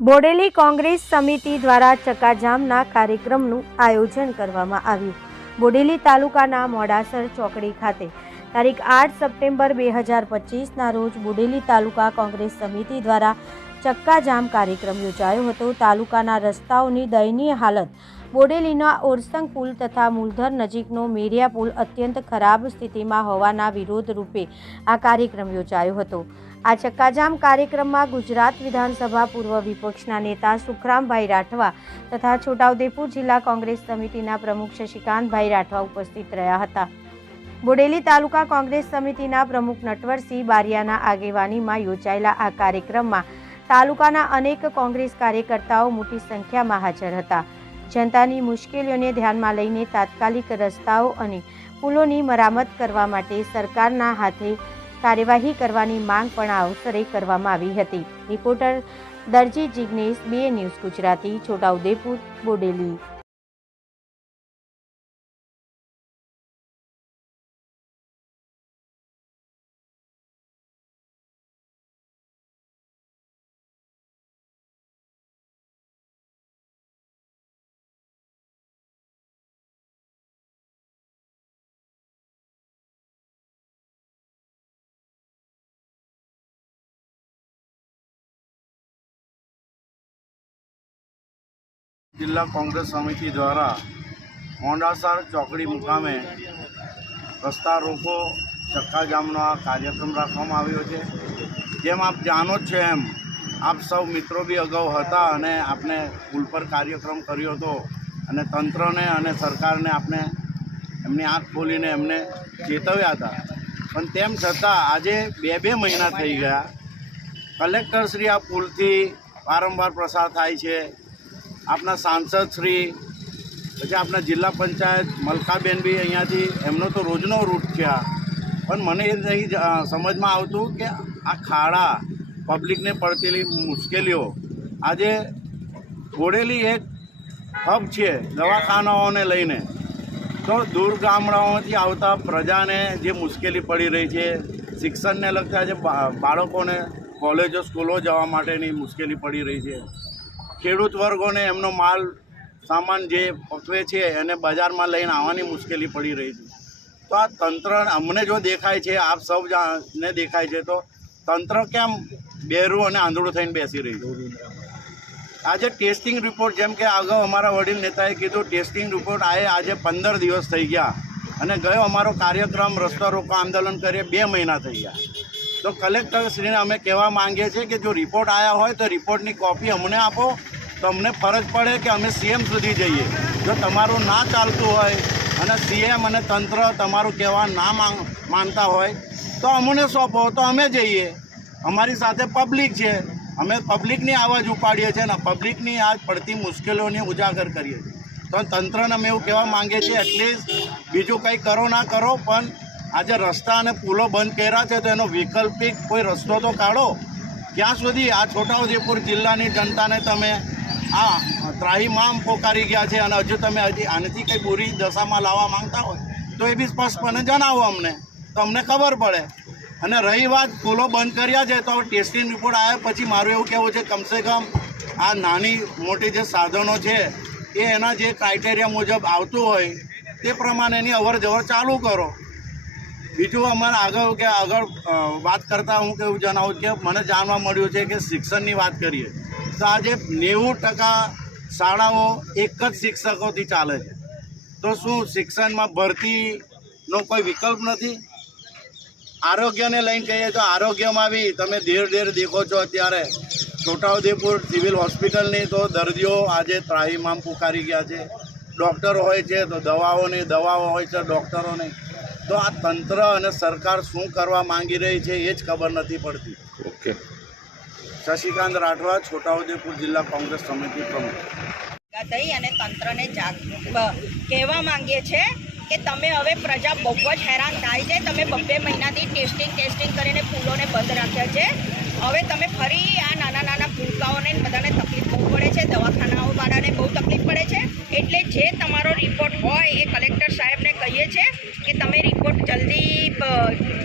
બોડેલી કોંગ્રેસ સમિતિ દ્વારા ચક્કાજામના કાર્યક્રમનું આયોજન કરવામાં આવ્યું. બોડેલી તાલુકાના મોડાસર ચોકડી ખાતે તારીખ આઠ સપ્ટેમ્બર બે હજાર પચીસના રોજ બોડેલી તાલુકા કોંગ્રેસ સમિતિ દ્વારા ચક્કાજામ કાર્યક્રમ યોજાયો હતો. તાલુકાના રસ્તાઓની દયનીય હાલત, બોડેલીના ઓરસંગ પુલ તથા મૂલધર નજીકનો મેરિયા પુલ અત્યંત ખરાબ સ્થિતિમાં હોવાના વિરોધ રૂપે આ કાર્યક્રમ યોજાયો હતો. આ ચક્કાજામ કાર્યક્રમમાં ગુજરાત વિધાનસભા પૂર્વ વિપક્ષના નેતા સુખરામભાઈ રાઠવા તથા છોટાઉદેપુર જિલ્લા કોંગ્રેસ સમિતિના પ્રમુખ શશિકાંતભાઈ રાઠવા ઉપસ્થિત રહ્યા હતા. બોડેલી તાલુકા કોંગ્રેસ સમિતિના પ્રમુખ નટવરસિંહ બારિયાના આગેવાનીમાં યોજાયેલા આ કાર્યક્રમમાં તાલુકાના અનેક કોંગ્રેસ કાર્યકર્તાઓ મોટી સંખ્યામાં હાજર હતા. જનતાની મુશ્કેલીઓને ધ્યાનમાં લઈને તાત્કાલિક રસ્તાઓ અને પુલોની મરામત કરવા માટે સરકારના હાથે કાર્યવાહી કરવાની માંગ પણ આ અવસરે કરવામાં આવી હતી. રિપોર્ટર દરજી જિગ્નેશ બે ન્યૂઝ ગુજરાતી, છોટાઉદેપુર, બોડેલી. જિલ્લા કોંગ્રેસ સમિતિ દ્વારા મોંડાસર ચોકડી મુકામે રસ્તા રોકો ચક્કાજામનો આ કાર્યક્રમ રાખવામાં આવ્યો છે. જેમ આપ જાણો જ છો એમ, આપ સૌ મિત્રો બી અગાઉ હતા અને આપણે પુલ પર કાર્યક્રમ કર્યો હતો અને તંત્રને અને સરકારને આપણે એમની આંખ ખોલીને એમને ચેતવ્યા હતા. પણ તેમ છતાં આજે બે બે મહિના થઈ ગયા. કલેક્ટરશ્રી આ પુલથી વારંવાર પ્રસાર થાય છે. આપણા સાંસદ શ્રી, પછી આપણા જિલ્લા પંચાયત મલકાબેન બી અહીંયાથી, એમનો તો રોજનો રૂટ છે આ. પણ મને એ નહીં સમજમાં આવતું કે આ ખાડા, પબ્લિકને પડતેલી મુશ્કેલીઓ. આજે ઘોડેલી એક હબ છે, દવાખાનાઓને લઈને. તો દૂર ગામડાઓમાંથી આવતા પ્રજાને જે મુશ્કેલી પડી રહી છે, શિક્ષણને લગતા જે બાળકોને કોલેજો, સ્કૂલો જવા માટેની મુશ્કેલી પડી રહી છે ખેડૂત વર્ગોને એમનો માલ, સામાન જે પકવે છે એને બજારમાં લઈને આવવાની મુશ્કેલી પડી રહી છે. તો આ તંત્ર અમને જો દેખાય છે, આપ સૌ ને દેખાય છે, તો તંત્ર કેમ બેરું અને આંધળું થઈને બેસી રહ્યું આજે ટેસ્ટિંગ રિપોર્ટ, જેમ કે અગાઉ અમારા વડીલ નેતાએ કીધું, ટેસ્ટિંગ રિપોર્ટ આએ આજે પંદર દિવસ થઈ ગયા અને ગયો અમારો કાર્યક્રમ, રસ્તા રોકો આંદોલન કરીએ, બે મહિના થઈ ગયા. તો કલેક્ટરશ્રીને અમે કહેવા માંગીએ છીએ કે જો રિપોર્ટ આવ્યા હોય તો રિપોર્ટની કોપી અમને આપો. તો અમને ફરજ પડે કે અમે સીએમ સુધી જઈએ. જો તમારું ના ચાલતું હોય અને સીએમ અને તંત્ર તમારું કહેવા ના માનતા હોય, તો અમને સોંપો, તો અમે જઈએ. અમારી સાથે પબ્લિક છે. અમે પબ્લિકની આવાજ ઉપાડીએ છીએ અને પબ્લિકની આ પડતી મુશ્કેલીઓને ઉજાગર કરીએ છીએ. તો તંત્રને અમે એવું કહેવા માંગીએ છીએ એટલીસ્ટ બીજું કંઈ કરો ના કરો, પણ આજે રસ્તા અને પુલો બંધ કર્યા છે તો એનો વૈકલ્પિક કોઈ રસ્તો તો કાઢો. ક્યાં સુધી આ છોટાઉદેપુર જિલ્લાની જનતાને તમે આ ત્રાહીમામ પોકારી ગયા છે અને હજુ તમે હજી આનાથી કંઈ બુરી દશામાં લાવવા માંગતા હોય તો એ બી સ્પષ્ટપણે જણાવો અમને. તો અમને ખબર પડે. અને રહી વાત પુલો બંધ કર્યા છે તો ટેસ્ટિંગ રિપોર્ટ આવ્યા પછી મારું એવું કહેવું છે કમસે કમ આ નાની મોટી જે સાધનો છે એ એના જે ક્રાઇટેરિયા મુજબ આવતું હોય તે પ્રમાણેની અવર જવર ચાલુ કરો. બીજું અમારે આગળ કે આગળ વાત કરતાં હું કેવું જણાવું કે મને જાણવા મળ્યું છે કે શિક્ષણની વાત કરીએ, તો આજે નેવું ટકા શાળાઓ એક જ શિક્ષકોથી ચાલે છે. તો શું શિક્ષણમાં ભરતીનો કોઈ વિકલ્પ નથી? આરોગ્યને લઈને કહીએ તો આરોગ્યમાં બી તમે ધીરે ધીરે દેખો છો અત્યારે. છોટાઉદેપુર સિવિલ હોસ્પિટલની તો દર્દીઓ આજે ત્રાહીમામ પુકારી ગયા છે. ડૉક્ટરો હોય છે તો દવાઓની દવાઓ હોય છે, ડૉક્ટરોની. તો આ તંત્ર અને સરકાર શું કરવા માંગી રહી છે એ જ ખબર નથી પડતી. ઓકે. શશિકાંત રાઠવા છોટાઉદેપુર જિલ્લા કોંગ્રેસ સમિતિ પ્રમુખ. થઈ અને તંત્રને જાગ કહેવા માંગીએ છે કે તમે હવે પ્રજા બહુ જ હેરાન થાય છે. તમે બબ્બે મહિનાથી ટેસ્ટિંગ ટેસ્ટિંગ કરીને ફૂલોને બંધ રાખ્યા છે. હવે તમે ફરી આ નાના નાના ભૂલકાઓને બધાને તકલીફ બહુ પડે છે. દવાખાનાઓવાળાને બહુ તકલીફ પડે છે. એટલે જે તમારો રિપોર્ટ હોય એ કલેક્ટર સાહેબને કહીએ છે કે તમે રિપોર્ટ જલ્દી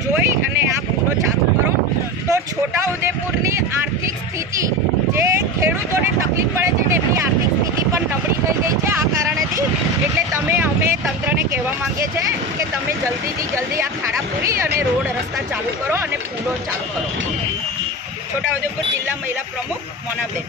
જોઈ અને આ પૂરો ચાલુ કરો. તો છોટાઉદેપુરની આર્થિક સ્થિતિ, જે ખેડૂતોને તકલીફ પડે છે ને એમની આર્થિક સ્થિતિ પણ નબળી થઈ ગઈ છે આ કારણેથી. એટલે તમે, અમે તંત્રને કહેવા માંગીએ છીએ કે તમે જલ્દીથી જલ્દી આ ખાડા પૂરી અને રોડ રસ્તા ચાલુ કરો અને પૂરો ચાલુ કરો. છોટાઉદેપુર જિલ્લા મહિલા પ્રમુખ મોનાબેન.